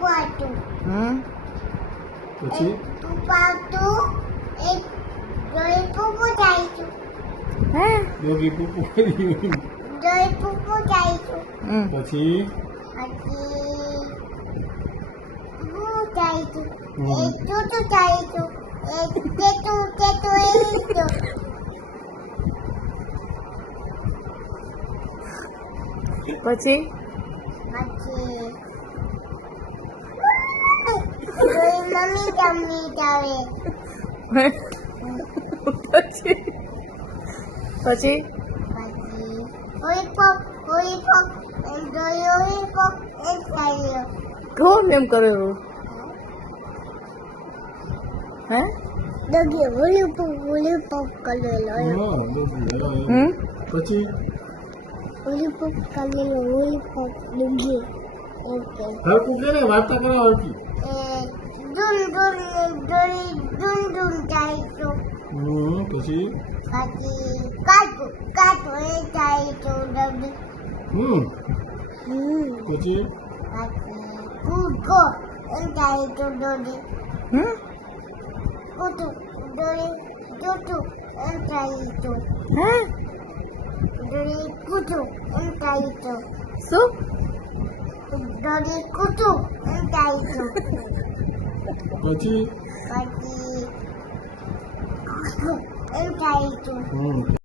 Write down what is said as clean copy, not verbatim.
પાટું પછી પાટું એક દોઈ પૂપુ જાય છે હે યોગી પૂપુ કર્યું દોઈ પૂપુ જાય છે પછી પછી હું જાય છે હમ. એક ટૂટું જાય છે એક કેતું એ તો પછી પછી દોઈ મમ્મી જમી જાવે પછી પછી હોળી પગ એમ દોઈ હોળી પગ એક થાય કોણ એમ કરે એવું હે દગે હોળી પગ કરેલો હા યોગી હમ પછી હોળી પગ કરેલો હોળી પગ દગે ઓકે હરકું કે ને વાર્તા કરાવ હરકી દૂન જાય તો પછી પછી કાટું એ જાય તો દગે પછી પછી કૂદકો એ જાય તો દગે હમ કૂતું દોરી જૂઠું એમ જાય તો હે દોરી કૂતું એમ જાય તો શું દોરી કૂતું એમ જાય તો પછી પછી એમ જાય તો